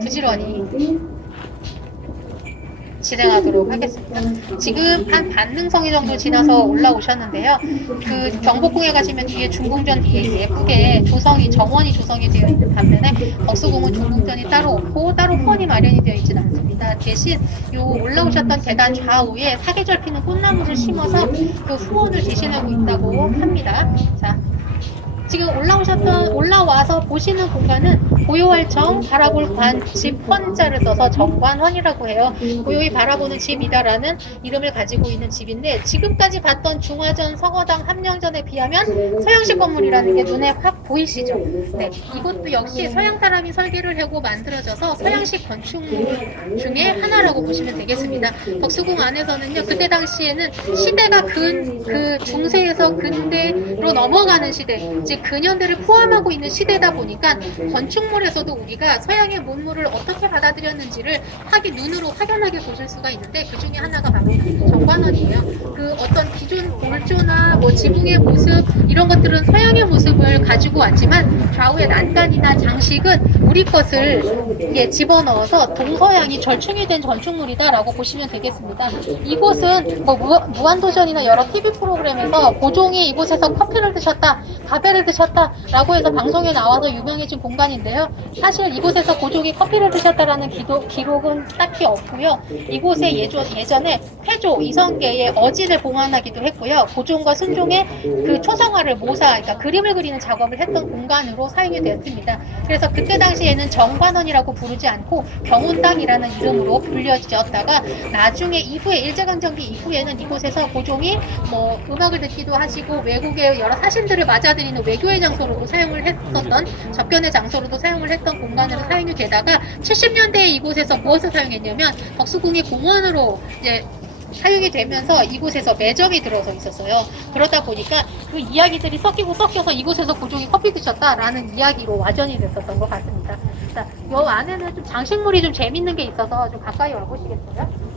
부지런히 진행하도록 하겠습니다. 지금 한 반능성이 정도 지나서 올라오셨는데요. 그 경복궁에 가시면 뒤에 중궁전 뒤에 예쁘게 조성이 정원이 조성이 되어 있는 반면에 덕수궁은 중궁전이 따로 없고 따로 후원이 마련이 되어 있지는 않습니다. 대신 요 올라오셨던 계단 좌우에 사계절 피는 꽃나무를 심어서 그 후원을 대신하고 있다고 합니다. 자, 지금 올라와서 보시는 공간은 고요할정 바라볼 관 집 헌자를 써서 정관헌이라고 해요. 고요히 바라보는 집이다라는 이름을 가지고 있는 집인데, 지금까지 봤던 중화전, 서거당, 함령전에 비하면 서양식 건물이라는 게 눈에 확 보이시죠? 네, 이것도 역시 서양 사람이 설계를 하고 만들어져서 서양식 건축물 중에 하나라고 보시면 되겠습니다. 덕수궁 안에서는요, 그때 당시에는 시대가 그 중세에서 근대로 넘어가는 시대, 즉 근현대를 포함하고 있는 시대다 보니까 건축물에서도 우리가 서양의 문물을 어떻게 받아들였는지를 눈으로 확연하게 보실 수가 있는데, 그 중에 하나가 바로 정관원이에요. 그 어떤 기존 골조나 뭐 지붕의 모습 이런 것들은 서양의 모습을 가지고 왔지만, 좌우의 난간이나 장식은 우리 것을 집어넣어서 동서양이 절충이 된 건축물이다라고 보시면 되겠습니다. 이곳은 뭐 무한도전이나 여러 TV 프로그램에서 고종이 이곳에서 커피를 드셨다, 가베를 드셨다라고 해서 방송에 나와서 유명해진 공간인데요. 사실 이곳에서 고종이 커피를 드셨다라는 기록은 딱히 없고요. 이곳에 예전에 태조 이성계의 어진을 봉안하기도 했고요. 고종과 순종의 그 초상화를 그러니까 그림을 그리는 작업을 했던 공간으로 사용이 됐습니다. 그래서 그때 당시에는 정관원이라고 부르지 않고 병운당이라는 이름으로 불려졌다가, 나중에 이후에 일제강점기 이후에는 이곳에서 고종이 뭐 음악을 듣기도 하시고 외국의 여러 사신들을 맞아들이는 외교의 장소로도 사용을 했었던, 접견의 장소로도 사용을 했던 공간으로 사용이 되다가 70년대에 이곳에서 무엇을 사용했냐면 덕수궁이 공원으로 사용이 되면서 이곳에서 매점이 들어서 있었어요. 그러다 보니까 그 이야기들이 섞여서 이곳에서 고종이 커피 드셨다라는 이야기로 와전이 됐었던 것 같습니다. 자, 이 안에는 좀 장식물이 좀 재밌는 게 있어서 좀 가까이 와보시겠어요?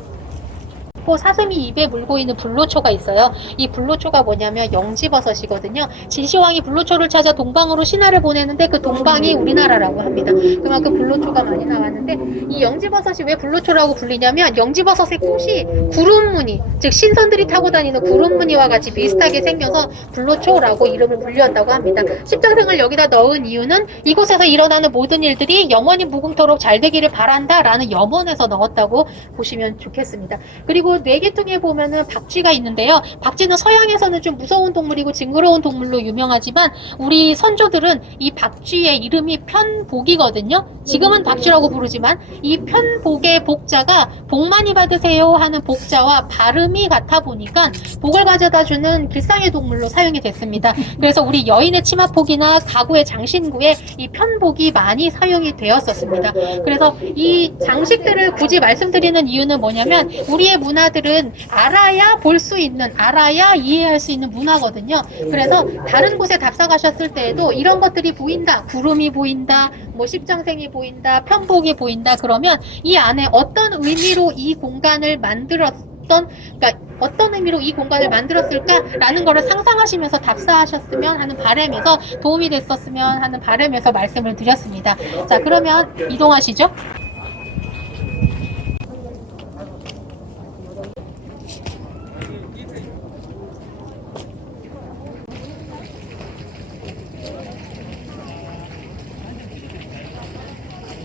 사슴이 입에 물고 있는 불로초가 있어요. 이 불로초가 뭐냐면 영지버섯이거든요. 진시황이 불로초를 찾아 동방으로 신하를 보내는데 그 동방이 우리나라라고 합니다. 그만큼 불로초가 많이 나왔는데, 이 영지버섯이 왜 불로초라고 불리냐면 영지버섯의 꽃이 구름무늬, 즉 신선들이 타고 다니는 구름무늬와 같이 비슷하게 생겨서 불로초라고 이름을 불렸다고 합니다. 십장생을 여기다 넣은 이유는 이곳에서 일어나는 모든 일들이 영원히 무궁토록 잘 되기를 바란다라는 염원에서 넣었다고 보시면 좋겠습니다. 그리고 뇌계통에 보면은 박쥐가 있는데요. 박쥐는 서양에서는 좀 무서운 동물이고 징그러운 동물로 유명하지만, 우리 선조들은 이 박쥐의 이름이 편복이거든요. 지금은 박쥐라고 부르지만 이 편복의 복자가 복 많이 받으세요 하는 복자와 발음이 같아 보니까 복을 가져다주는 길상의 동물로 사용이 됐습니다. 그래서 우리 여인의 치마폭이나 가구의 장신구에 이 편복이 많이 사용이 되었었습니다. 그래서 이 장식들을 굳이 말씀드리는 이유는 뭐냐면, 우리의 문화들은 알아야 볼 수 있는, 알아야 이해할 수 있는 문화거든요. 그래서 다른 곳에 답사 가셨을 때에도 이런 것들이 보인다, 구름이 보인다, 뭐 십장생이 보인다, 편복이 보인다, 그러면 이 안에 어떤 의미로 이 공간을 그러니까 어떤 의미로 이 공간을 만들었을까라는 거를 상상하시면서 답사하셨으면 하는 바람에서, 도움이 됐었으면 하는 바람에서 말씀을 드렸습니다. 자, 그러면 이동하시죠.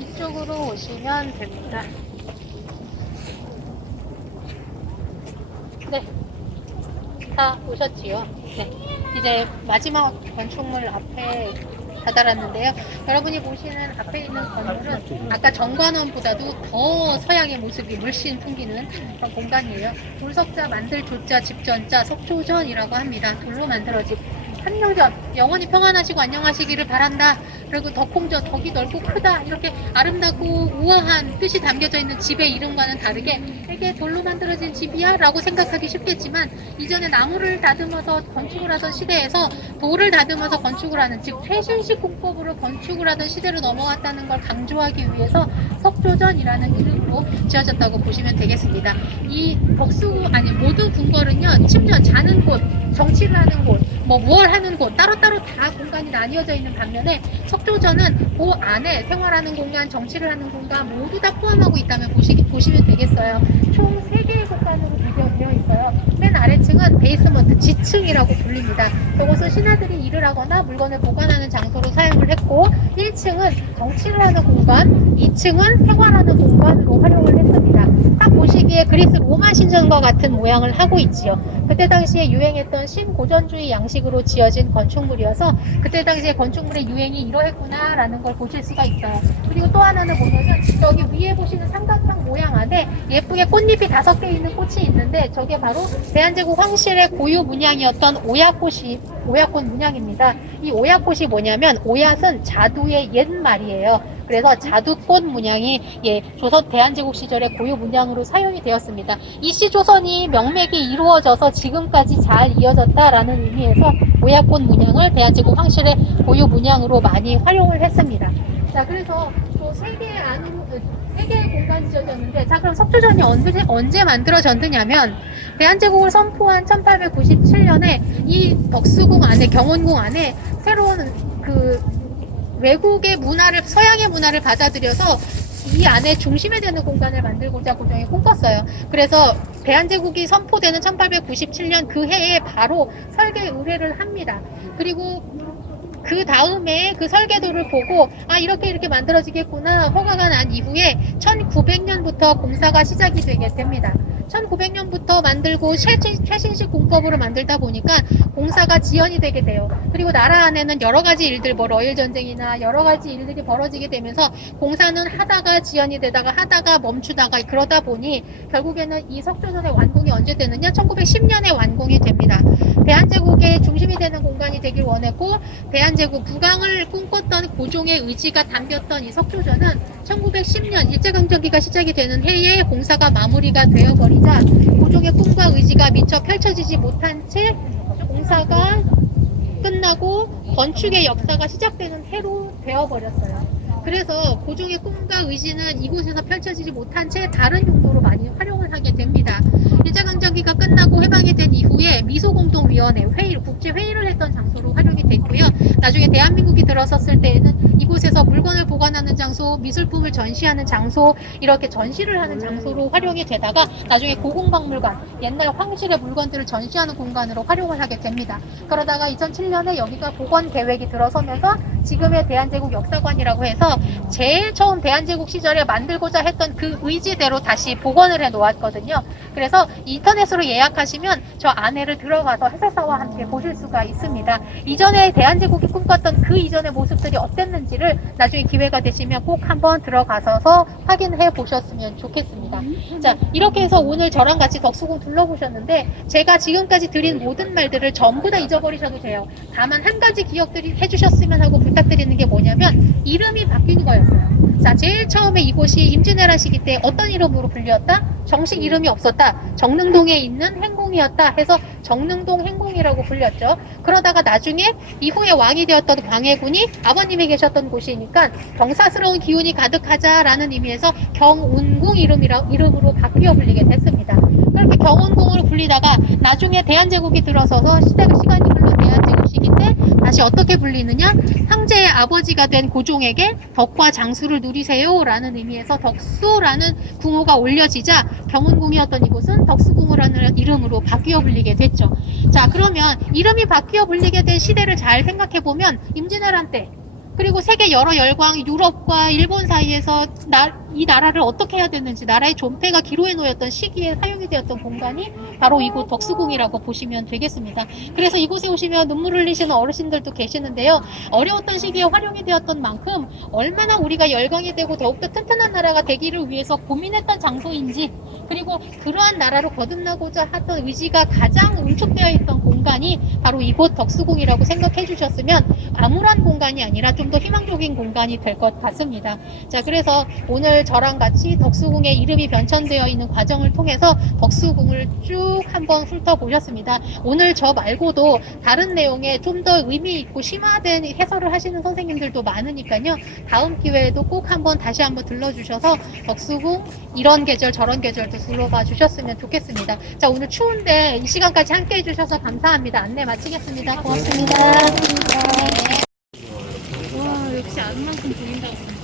이쪽으로 오시면 됩니다. 네, 다 오셨지요? 네, 이제 마지막 건축물 앞에 다다랐는데요. 여러분이 보시는 앞에 있는 건물은 아까 정관원보다도 더 서양의 모습이 물씬 풍기는 그런 공간이에요. 돌석자, 만들 조자, 집전자, 석조전이라고 합니다. 돌로 만들어진 한명전, 영원히 평안하시고 안녕하시기를 바란다. 그리고 덕홍전, 덕이 넓고 크다, 이렇게 아름답고 우아한 뜻이 담겨져 있는 집의 이름과는 다르게 이게 돌로 만들어진 집이야? 라고 생각하기 쉽겠지만, 이전에 나무를 다듬어서 건축을 하던 시대에서 돌을 다듬어서 건축을 하는, 즉 최신식 공법으로 건축을 하던 시대로 넘어갔다는 걸 강조하기 위해서 석조전이라는 이름으로 지어졌다고 보시면 되겠습니다. 이 모두 궁궐은요, 침전, 자는 곳, 정치를 하는 곳, 뭐 무얼 하는 곳 따로따로 다 공간이 나뉘어져 있는 반면에 석조전은 그 안에 생활하는 공간, 정치를 하는 공간 모두 다 포함하고 있다면 보시면 되겠어요. 총 3개의 공간으로 구성되어 있어요. 맨 아래층은 베이스먼트, 지층이라고 불립니다. 이것은 신하들이 일을 하거나 물건을 보관하는 장소로 사용을 했고 1층은 정치를 하는 공간, 2층은 생활하는 공간으로 활용을 했습니다. 딱 보시기에 그리스 로마 신전과 같은 모양을 하고 있지요. 그때 당시에 유행했던 신고전주의 양식으로 지어진 건축물이어서 그때 당시에 건축물의 유행이 이러했구나 라는 걸 보실 수가 있어요. 그리고 또 하나는 보면은 여기 위에 보시는 삼각형 모양 안에 예쁘게 꽃잎이 5개 있는 꽃이 있는데 저게 바로 대한제국 황실의 고유 문양이었던 오얏꽃 문양입니다. 이 오얏꽃이 뭐냐면 오얏은 자두의 옛말이에요. 그래서 자두꽃 문양이 조선 대한제국 시절의 고유 문양으로 사용이 되었습니다. 이씨 조선이 명맥이 이루어져서 지금까지 잘 이어졌다라는 의미에서 오얏꽃 문양을 대한제국 황실의 고유 문양으로 많이 활용을 했습니다. 자, 그래서 또 3개의 공간이 지어졌는데, 자, 그럼 석조전이 언제 만들어졌느냐면, 대한제국을 선포한 1897년에 이 덕수궁 안에, 경원궁 안에 새로운 외국의 문화를, 서양의 문화를 받아들여서 이 안에 중심에 되는 공간을 만들고자 고종이 꿈꿨어요. 그래서 대한제국이 선포되는 1897년 그 해에 바로 설계 의뢰를 합니다. 그리고 그 다음에 그 설계도를 보고 이렇게 만들어지겠구나 허가가 난 이후에 1900년부터 공사가 시작이 되게 됩니다. 1900년부터 만들고 최신식 공법으로 만들다 보니까 공사가 지연이 되게 돼요. 그리고 나라 안에는 여러 가지 일들, 뭐 러일 전쟁이나 여러 가지 일들이 벌어지게 되면서 공사는 하다가 지연이 되다가 하다가 멈추다가 그러다 보니 결국에는 이 석조전의 완공이 언제 되느냐? 1910년에 완공이 됩니다. 대한제국의 중심이 되는 공간이 되길 원했고 대한제국 국왕을 꿈꿨던 고종의 의지가 담겼던 이 석조전은 1910년 일제강점기가 시작이 되는 해에 공사가 마무리가 되어버리자 고종의 꿈과 의지가 미처 펼쳐지지 못한 채 공사가 끝나고 건축의 역사가 시작되는 해로 되어버렸어요. 그래서 고종의 꿈과 의지는 이곳에서 펼쳐지지 못한 채 다른 용도로 많이 활용을 하게 됩니다. 일제강점기가 끝나고 해방이 된 이후에 미소공동위원회 국제회의를 했던 장소로 활용이 됐고요. 나중에 대한민국이 들어섰을 때에는 이곳에서 물건을 보관하는 장소, 미술품을 전시하는 장소, 이렇게 전시를 하는 장소로 활용이 되다가 나중에 고궁박물관, 옛날 황실의 물건들을 전시하는 공간으로 활용을 하게 됩니다. 그러다가 2007년에 여기가 복원 계획이 들어서면서 지금의 대한제국 역사관이라고 해서 제일 처음 대한제국 시절에 만들고자 했던 그 의지대로 다시 복원을 해 놓았거든요. 그래서 인터넷으로 예약하시면 저 안에를 들어가서 해설사와 함께 보실 수가 있습니다. 이전에 대한제국이 꿈꿨던 그 이전의 모습들이 어땠는지를 나중에 기회가 되시면 꼭 한번 들어가서 확인해 보셨으면 좋겠습니다. 자, 이렇게 해서 오늘 저랑 같이 덕수궁 둘러보셨는데 제가 지금까지 드린 모든 말들을 전부 다 잊어버리셔도 돼요. 다만 한 가지 기억들이 해주셨으면 하고 부탁드리는 게 뭐냐면 이름이 바뀐 거였어요. 자, 제일 처음에 이곳이 임진왜란 시기 때 어떤 이름으로 불렸다? 정식 이름이 없었다. 정릉동에 있는 행궁이었다 해서 정릉동 행궁이라고 불렸죠. 그러다가 나중에 이후에 왕이 되었던 광해군이 아버님이 계셨던 곳이니까 경사스러운 기운이 가득하자라는 의미에서 경운궁 이름으로 바뀌어 불리게 됐습니다. 그렇게 경운궁으로 불리다가 나중에 대한제국이 들어서서 시간이 흘러 대한제국 시기 때 다시 어떻게 불리느냐? 황제의 아버지가 된 고종에게 덕과 장수를 누리세요 라는 의미에서 덕수라는 궁호가 올려지자 경운궁이었던 이곳은 덕수궁이라는 이름으로 바뀌어 불리게 됐죠. 자, 그러면 이름이 바뀌어 불리게 된 시대를 잘 생각해보면 임진왜란 때 그리고 세계 여러 열강, 유럽과 일본 사이에서 이 나라를 어떻게 해야 됐는지 나라의 존폐가 기로에 놓였던 시기에 사용이 되었던 공간이 바로 이곳 덕수궁이라고 보시면 되겠습니다. 그래서 이곳에 오시면 눈물 흘리시는 어르신들도 계시는데요. 어려웠던 시기에 활용이 되었던 만큼 얼마나 우리가 열강이 되고 더욱더 튼튼한 나라가 되기를 위해서 고민했던 장소인지 그리고 그러한 나라로 거듭나고자 했던 의지가 가장 응축되어 있던 공간이 바로 이곳 덕수궁이라고 생각해 주셨으면 암울한 공간이 아니라 좀 더 희망적인 공간이 될 것 같습니다. 자, 그래서 오늘 저랑 같이 덕수궁의 이름이 변천되어 있는 과정을 통해서 덕수궁을 쭉 한번 훑어보셨습니다. 오늘 저 말고도 다른 내용에 좀 더 의미 있고 심화된 해설을 하시는 선생님들도 많으니까요. 다음 기회에도 꼭 다시 한번 들러주셔서 덕수궁 이런 계절 저런 계절도 둘러봐 주셨으면 좋겠습니다. 자, 오늘 추운데 이 시간까지 함께 해주셔서 감사합니다. 안내 마치겠습니다. 고맙습니다. 네. 와, 역시 아는 만큼 보인다고.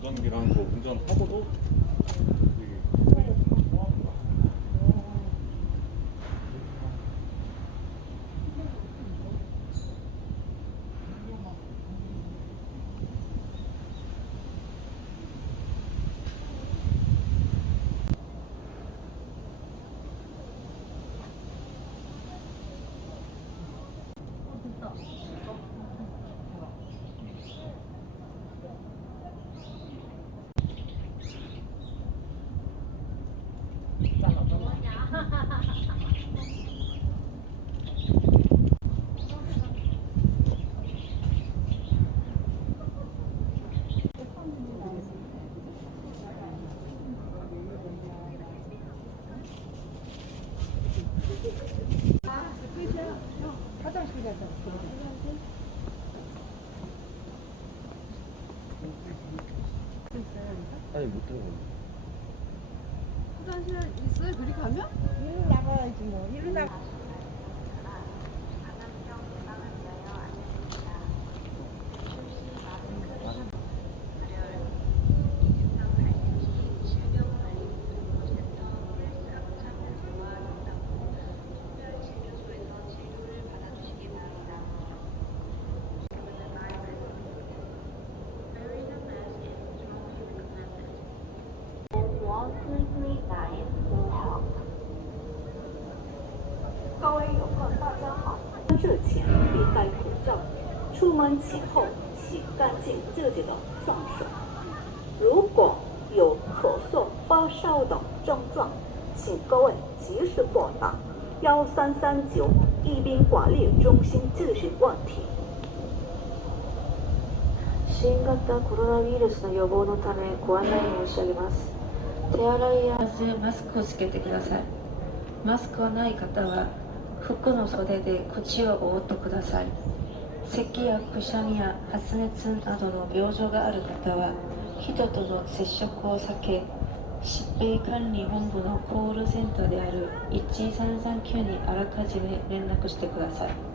무전기랑 그 운전하고도 아니 못 들어가. 화장실 있어요? 그리 가면? 일로 나가야지 뭐. 일로 나가.这前必戴口罩，出门前后洗干净自己的双手。如果有咳嗽、发烧等症状，请各位及时拨打1339疫病管理中心咨询问题。新型コロナウイルスの予防のためご案内申し上げます。手洗いやマスクをつけてください。マスクがない方は服の袖で口を覆ってください。咳やくしゃみや発熱などの病状がある方は人との接触を避け、疾病管理本部のコールセンターである1339にあらかじめ連絡してください。